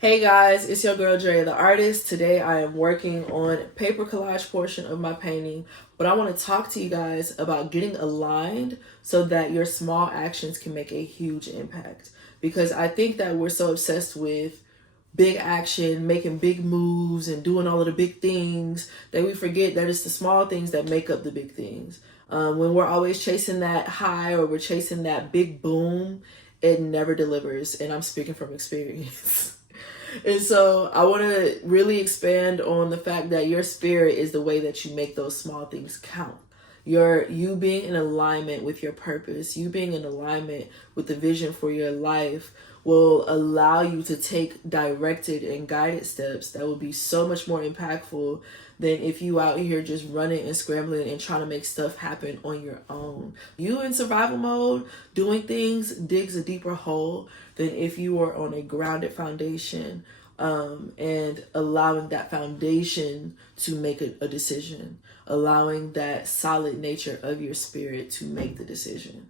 Hey guys, it's your girl Dre the artist. Today I am working on paper collage portion of my painting, but I want to talk to you guys about getting aligned so that your small actions can make a huge impact. Because I think that we're so obsessed with big action, making big moves and doing all of the big things that we forget that it's the small things that make up the big things. When we're always chasing that high or we're chasing that big boom, it never delivers. And I'm speaking from experience. And so I want to really expand on the fact that your spirit is the way that you make those small things count. You being in alignment with your purpose, you being in alignment with the vision for your life will allow you to take directed and guided steps that will be so much more impactful than if you out here just running and scrambling and trying to make stuff happen on your own. You in survival mode, doing things digs a deeper hole than if you are on a grounded foundation, and allowing that foundation to make a decision, allowing that solid nature of your spirit to make the decision.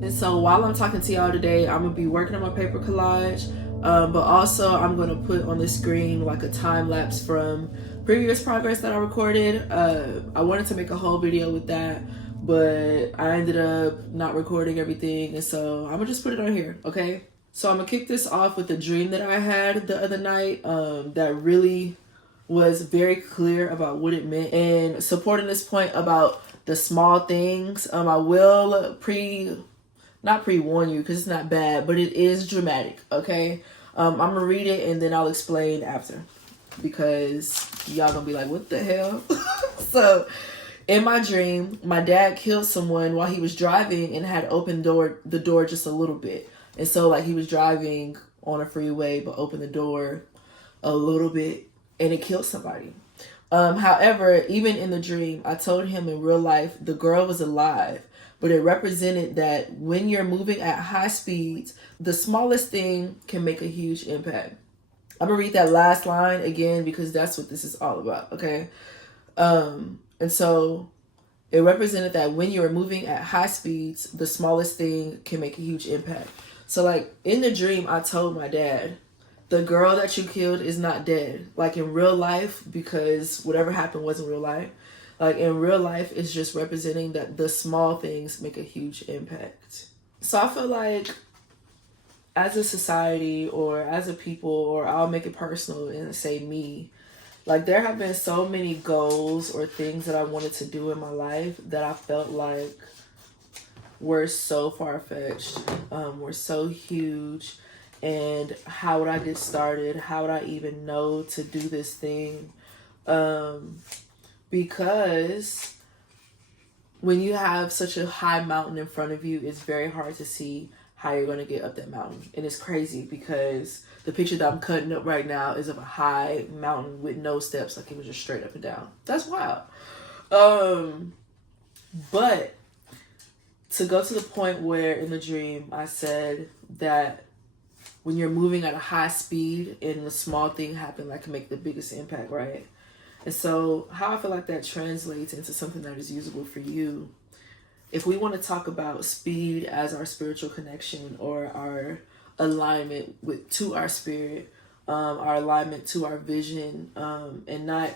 And so while I'm talking to y'all today, I'm gonna be working on my paper collage, but also I'm gonna put on the screen like a time lapse from previous progress that I recorded. I wanted to make a whole video with that, but I ended up not recording everything, and so I'm gonna just put it on here, okay? So I'm gonna kick this off with a dream that I had the other night that really was very clear about what it meant. And supporting this point about the small things, I will not pre-warn you because it's not bad, but it is dramatic, okay? I'm gonna read it and then I'll explain after because y'all gonna be like, what the hell? So in my dream, my dad killed someone while he was driving and had opened the door just a little bit. And so like he was driving on a freeway but opened the door a little bit and it killed somebody. However, even in the dream, I told him in real life the girl was alive, but it represented that when you're moving at high speeds, the smallest thing can make a huge impact. I'm gonna read that last line again because that's what this is all about, okay? And so it represented that when you're moving at high speeds, the smallest thing can make a huge impact. So like in the dream, I told my dad, the girl that you killed is not dead. Like in real life, because whatever happened wasn't real life. Like in real life, it's just representing that the small things make a huge impact. So I feel like as a society or as a people, or I'll make it personal and say me, like there have been so many goals or things that I wanted to do in my life that I felt like were so far-fetched, were so huge. And how would I get started? How would I even know to do this thing? Because when you have such a high mountain in front of you, it's very hard to see how you're going to get up that mountain. And it's crazy because the picture that I'm cutting up right now is of a high mountain with no steps. Like it was just straight up and down. That's wild. But to go to the point where in the dream I said that when you're moving at a high speed and a small thing happen, that can make the biggest impact, right? And so how I feel like that translates into something that is usable for you. If we want to talk about speed as our spiritual connection or our alignment to our spirit, our alignment to our vision, and not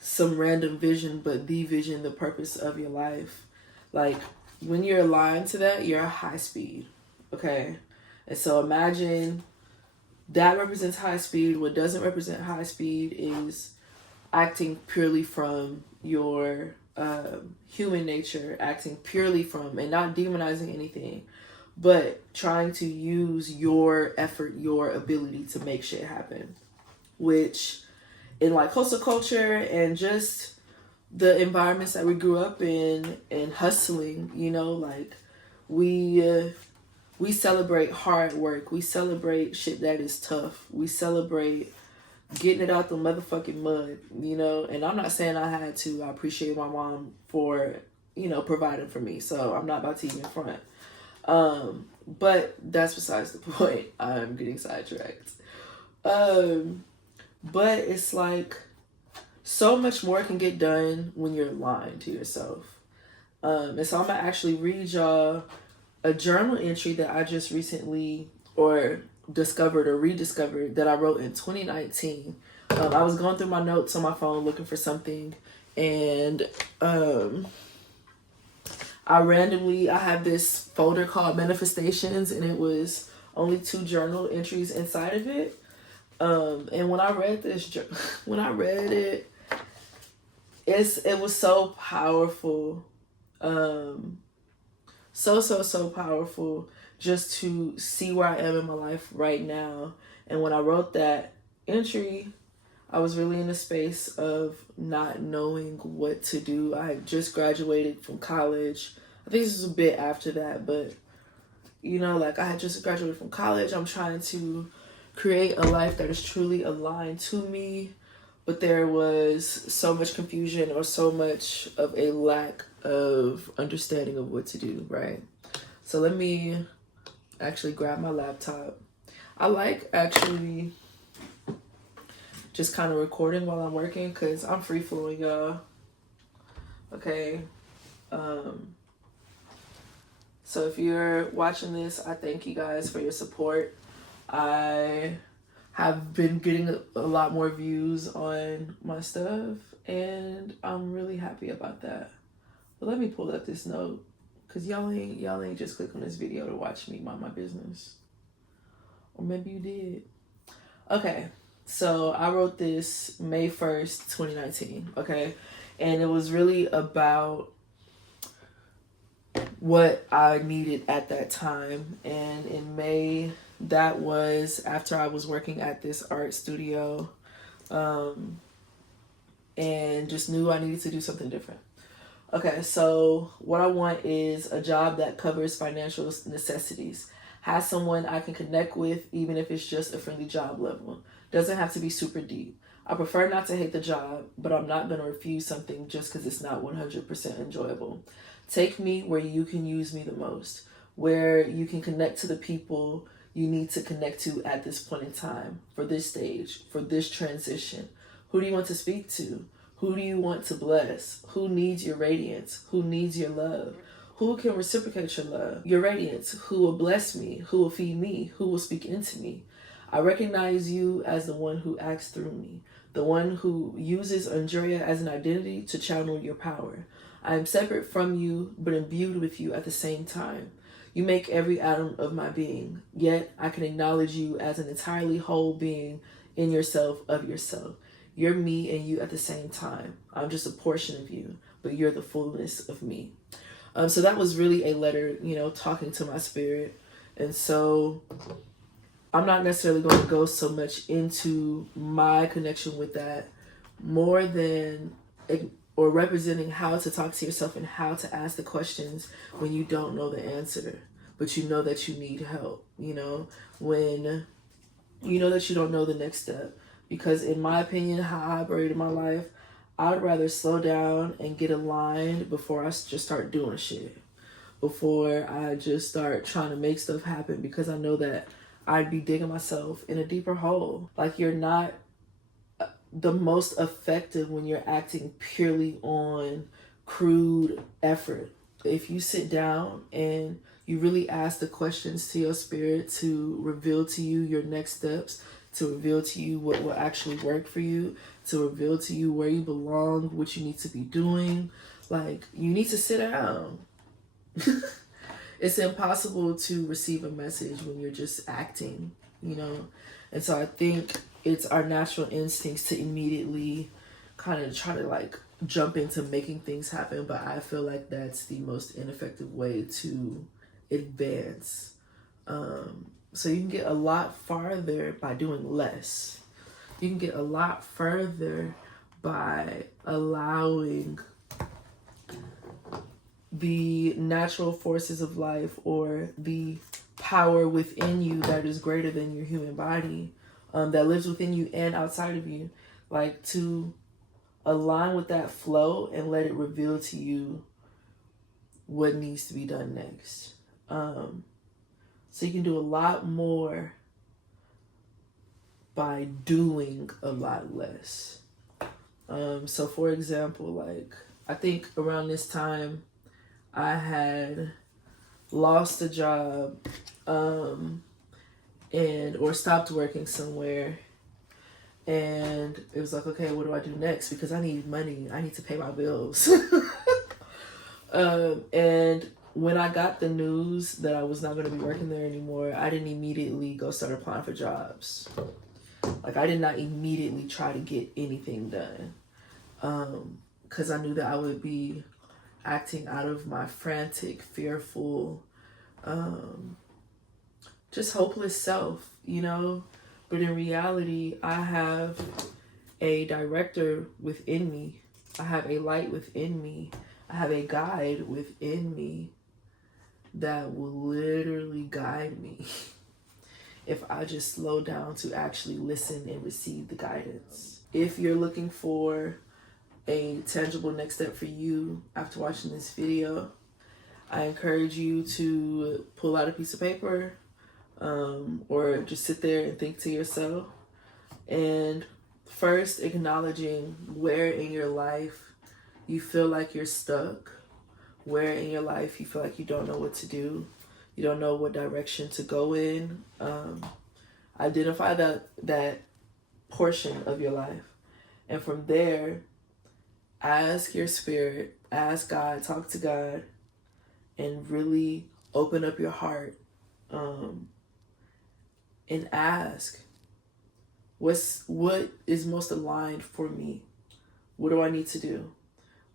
some random vision, but the vision, the purpose of your life. Like when you're aligned to that, you're a high speed, okay? And so imagine that represents high speed. What doesn't represent high speed is acting purely from your human nature, acting purely from, and not demonizing anything, but trying to use your effort, your ability to make shit happen. Which in like hustle culture and just the environments that we grew up in and hustling, you know, like we celebrate hard work. We celebrate shit that is tough. We celebrate getting it out the motherfucking mud, you know? And I'm not saying I had to. I appreciate my mom for, you know, providing for me. So I'm not about to even front. But that's besides the point. I'm getting sidetracked. But it's like so much more can get done when you're lying to yourself. And so I'm going to actually read y'all a journal entry that I just recently or discovered or rediscovered that I wrote in 2019. I was going through my notes on my phone looking for something, and I have this folder called Manifestations, and it was only 2 journal entries inside of it. And when I read it, it was so powerful. So powerful just to see where I am in my life right now. And when I wrote that entry, I was really in a space of not knowing what to do. I had just graduated from college. I think this was a bit after that, but I had just graduated from college. I'm trying to create a life that is truly aligned to me, but there was so much confusion or so much of a lack of understanding of what to do, right? So let me actually grab my laptop. I like actually just kind of recording while I'm working because I'm free flowing, y'all. Okay. So if you're watching this, I thank you guys for your support. I have been getting a lot more views on my stuff, and I'm really happy about that. But let me pull up this note, because y'all ain't just click on this video to watch me mind my business. Or maybe you did. Okay, so I wrote this May 1st, 2019, okay? And it was really about what I needed at that time. And in May, that was after I was working at this art studio, and just knew I needed to do something different. Okay, so what I want is a job that covers financial necessities. Has someone I can connect with, even if it's just a friendly job level. Doesn't have to be super deep. I prefer not to hate the job, but I'm not going to refuse something just because it's not 100% enjoyable. Take me where you can use me the most, where you can connect to the people you need to connect to at this point in time, for this stage, for this transition. Who do you want to speak to? Who do you want to bless? Who needs your radiance? Who needs your love? Who can reciprocate your love, your radiance? Who will bless me? Who will feed me? Who will speak into me? I recognize you as the one who acts through me, the one who uses Andrea as an identity to channel your power. I am separate from you, but imbued with you at the same time. You make every atom of my being, yet I can acknowledge you as an entirely whole being in yourself, of yourself. You're me and you at the same time. I'm just a portion of you, but you're the fullness of me. So that was really a letter, talking to my spirit. And so I'm not necessarily going to go so much into my connection with that, more than or representing how to talk to yourself and how to ask the questions when you don't know the answer, but you know that you need help, when you know that you don't know the next step. Because in my opinion, how I operate in my life, I'd rather slow down and get aligned before I just start doing shit, before I just start trying to make stuff happen, because I know that I'd be digging myself in a deeper hole. Like, you're not the most effective when you're acting purely on crude effort. If you sit down and you really ask the questions to your spirit to reveal to you your next steps, to reveal to you what will actually work for you, to reveal to you where you belong, what you need to be doing, you need to sit down. It's impossible to receive a message when you're just acting, And so I think it's our natural instincts to immediately kind of try to jump into making things happen. But I feel like that's the most ineffective way to advance. So you can get a lot farther by doing less. You can get a lot further by allowing the natural forces of life, or the power within you that is greater than your human body, that lives within you and outside of you, to align with that flow and let it reveal to you what needs to be done next. So you can do a lot more by doing a lot less. So for example, I think around this time I had lost a job, and or stopped working somewhere, and it was like, okay, what do I do next? Because I need money. I need to pay my bills. And when I got the news that I was not going to be working there anymore, I didn't immediately go start applying for jobs. Like, I did not immediately try to get anything done, because I knew that I would be acting out of my frantic, fearful, just hopeless self, you know? But in reality, I have a director within me. I have a light within me. I have a guide within me that will literally guide me if I just slow down to actually listen and receive the guidance. If you're looking for a tangible next step for you after watching this video, I encourage you to pull out a piece of paper, or just sit there and think to yourself, and first acknowledging where in your life you feel like you're stuck, where in your life you feel like you don't know what to do, you don't know what direction to go in. Identify that portion of your life, and from there, ask your spirit, ask God, talk to God, and really open up your heart, and ask, what is most aligned for me? What do I need to do?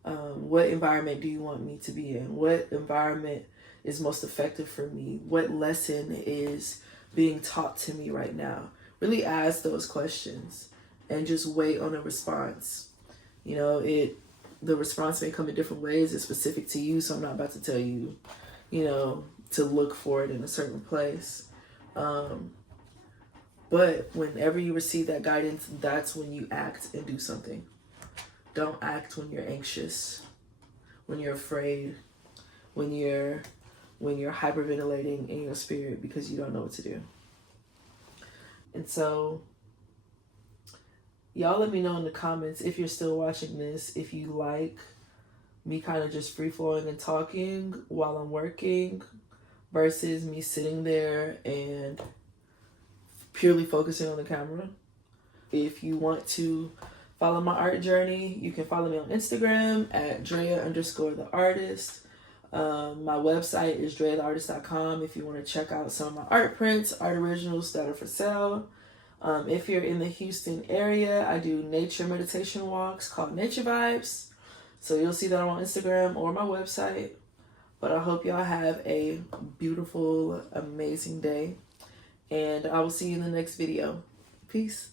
What environment do you want me to be in? What environment is most effective for me? What lesson is being taught to me right now? Really ask those questions and just wait on a response. You know, the response may come in different ways. It's specific to you, so I'm not about to tell you, to look for it in a certain place. But whenever you receive that guidance, that's when you act and do something. Don't act when you're anxious, when you're afraid, when you're hyperventilating in your spirit because you don't know what to do. And so, y'all let me know in the comments, if you're still watching this, if you like me kind of just free flowing and talking while I'm working versus me sitting there and purely focusing on the camera. If you want to follow my art journey, you can follow me on Instagram at Drea_the_artist. My website is DreaTheArtist.com if you want to check out some of my art prints, art originals that are for sale. If you're in the Houston area, I do nature meditation walks called Nature Vibes. So you'll see that on Instagram or my website. But I hope y'all have a beautiful, amazing day. And I will see you in the next video. Peace.